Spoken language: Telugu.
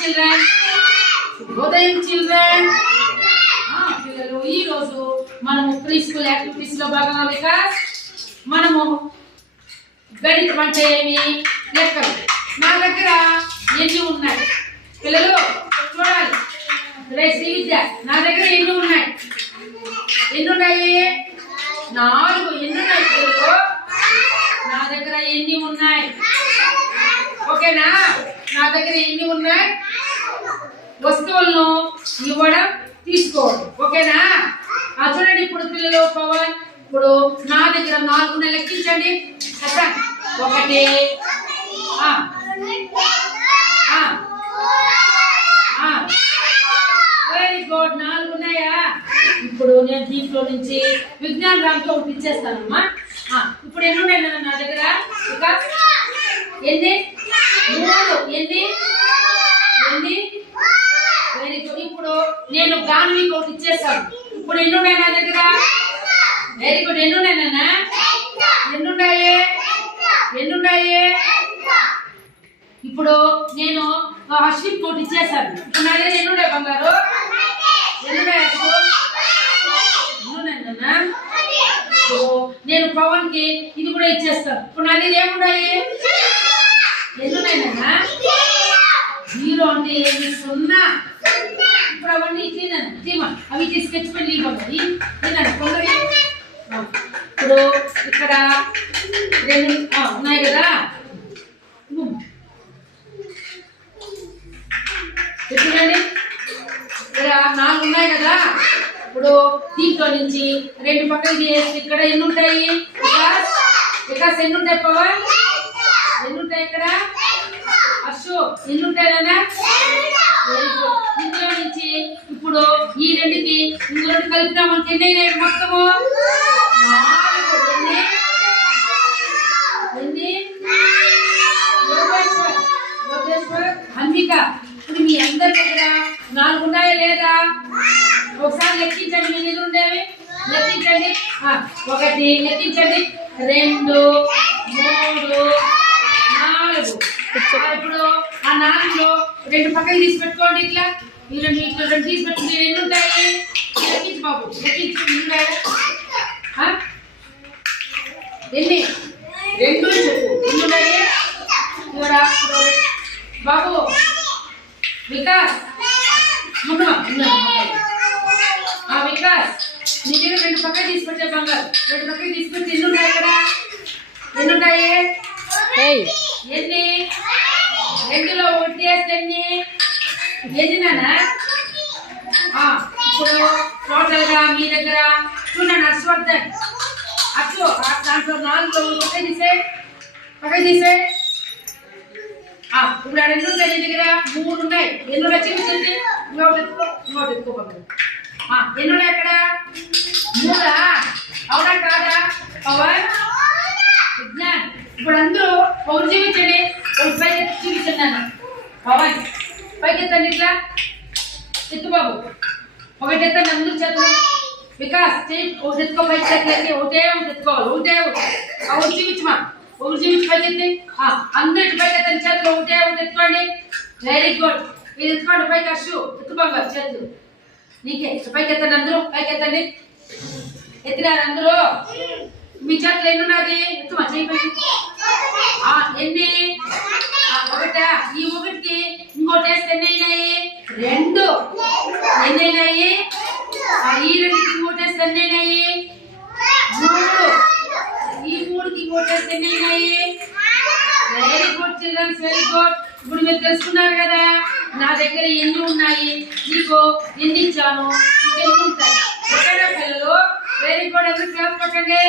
చిల్డ్రన్ శుభోదయం చిల్డ్రన్ పిల్లలు ఈ రోజు మనము ప్రీ స్కూల్ యాక్టివిటీస్లో భాగంగా వికాస్ మనము గణితం అంటే ఏమి? లెక్కలు. నా దగ్గర ఎన్ని ఉన్నాయి? పిల్లలు చూడాలి. రే శ్రీ విద్య నా దగ్గర ఎన్ని ఉన్నాయి? ఎన్ని ఉన్నాయి నాలుగు ఎన్ని ఉన్నాయి పిల్లలు? నా దగ్గర ఎన్ని ఉన్నాయి? ఓకేనా? నా దగ్గర ఎన్ని ఉన్నాయి? వస్తువులను ఇవ్వడం తీసుకోవడం. ఓకేనా? ఆ చూడండి ఇప్పుడు పిల్లలు పవన్ ఇప్పుడు నా దగ్గర నాలుగు లెక్కించండి. ఒకటి. వెరీ గుడ్ నాలుగు ఉన్నాయా ఇప్పుడు నేను దీంట్లో నుంచి విజ్ఞాన రామ్కి ఒకటి ఇచ్చేస్తానమ్మా. ఇప్పుడు ఎన్ని ఉన్నాయి నా దగ్గర? ఇక ఎన్ని? మూడు. ఎన్ని వెరీ గుడ్ ఇప్పుడు నేను గాన్వీకి ఒకటి ఇచ్చేస్తాను ఇప్పుడు ఎన్ని ఉన్నాయి నా దగ్గర? వెరీ గుడ్ ఎన్ని ఉన్నాయి నాన్న ఎన్ని ఉన్నాయి ఎన్ని ఉన్నాయి ఇప్పుడు నేను అశ్విన్ ఒకటి ఇచ్చేసాను ఇప్పుడు నా దగ్గర ఎన్ని ఉన్నాయి బంగారు నాన్న? నేను పవన్కి ఇది కూడా ఇచ్చేస్తాను. ఇప్పుడు నా దగ్గర ఏమున్నాయి? ఎన్ని ఉన్నాయి నాన్న? జీరో అంటే ఏమి? సున్నా. ఇప్పుడు అవన్నీ తిన్నాను తిమ అవి తీసుకొచ్చి మళ్ళీ ఇవ్వండి తిన్నాను కొందరు ఇప్పుడు ఇక్కడ రెండు ఉన్నాయి కదా. ఉమ్. చూడండి. ఇక్కడ నాలుగు ఉన్నాయి కదా. ఇప్పుడు దీంట్లో నుంచి రెండు పక్కలు తీసేసి ఇక్కడ ఎన్ని ఉంటాయి? వికాస్? ఎన్ని ఉంటాయి పవన్? ఎన్ని ఉంటాయి ఇక్కడ? అశో ఎన్ని ఉంటాయి నాన్న? ఇందులో నుంచి ఇప్పుడు ఈ రెండుకి ఇందులో కలిపినా మనకి ఎన్ని అయినాయి మొత్తము? అంబిక ఇప్పుడు మీ అందరి దగ్గర నాలుగు ఉన్నాయా లేదా? ఒకసారి లెక్కించండి మీ నిధులు ఉండేవి? లెక్కించండి. ఒకటి లెక్కించండి. రెండు మూడు నాలుగు. ఇప్పుడు ఆ నాలుగులో రెండు పక్కకి తీసి పెట్టుకోండి ఇట్లా ఈ రెండు ఇట్లా రెండు తీసి పెట్టుకుంటే ఎన్ని ఉంటాయి లెక్కించు బాబు లెక్కించు ఎన్ని ఉన్నాయా? ఆ? ఎన్ని రెండు చెప్పు ఎన్ని ఉన్నాయి ఇవ్వరా బాబు వికాస్ ముందు ఆ వికాస్ నీ దగ్గర రెండు పక్కన తీసుకొచ్చే బంగారు రెండు పక్కన తీసుకొచ్చి ఎన్ని ఉన్నాయి ఇక్కడ ఎన్ని ఉన్నాయి ఏయ్ ఎన్ని ఎందులో ఒకటి వేస్తే ఎన్ని ఇప్పుడు టోటల్గా మీ దగ్గర చూడండి హర్షవర్ధన్ అచ్చు దాంట్లో నాలుగు ఒకటే తీసే పక్క తీసే. ఇప్పుడు ఆ రెండు ఉన్నాయి దగ్గర? మూడు ఉన్నాయి. ఎన్ని ఉన్నాయి చూపించండి ఇంకొకటి ఎత్తుకో ఇంకొకటి ఎత్తుకో ఎన్ని ఉన్నాయి అక్కడ మూడా? అవునా కాదా? పవన్ విజ్ఞాన్. ఇప్పుడు అందరూ పౌరు చూపించండి ఎత్తి పవన్ పైకి ఎత్తండి ఇట్లా. ఎత్తు ఒకటి ఎత్తండి అందరూ చేతులు. వికాస్ చెయ్యి ఒకటి ఎత్తుకో పైకి చేతులెత్తి ఒకటే ఒకటి ఎత్తుకోవాలి ఒకటే ఒకటి చూపించమా ఒకటి చూపించి పైకి ఎత్తి అందరికి పైకి ఎత్తండి చేతులు ఒకటే ఒకటి ఎత్తుకోండి. వెరీ గుడ్ ఇది ఎత్తుకోండి పైకి అషు ఎత్తు బంగారు చేతులు. నీకే. పైకి ఎత్తండి అందరూ పైకి ఎత్తండి ఎత్తినారు అందరూ. మీ చేతులు ఎన్ని ఉన్నది ఎత్తుమా చేయి పైకి. ఎన్ని ఆ, ఒకటా ఈ ఒకటికి ఇంకోటి వేస్తే ఎన్ని అయినాయి రెండు ఎన్నైనాయి ఈ రెండుకి ఇంకోటి ఎన్నైనాయి మూడు. ఈ మూడుకి ఇంకోటి ఎన్నైనాయి very good childrens very good ఇప్పుడు మీరు తెలుసుకున్నారు కదా నా దగ్గర ఎన్ని ఉన్నాయి? మీకు ఎన్ని ఇచ్చాను? ఎన్ని ఉంటాయి? ఓకేనా పిల్లలు. వెరీ గుడ్ అందరూ క్లాస్ కొట్టండి?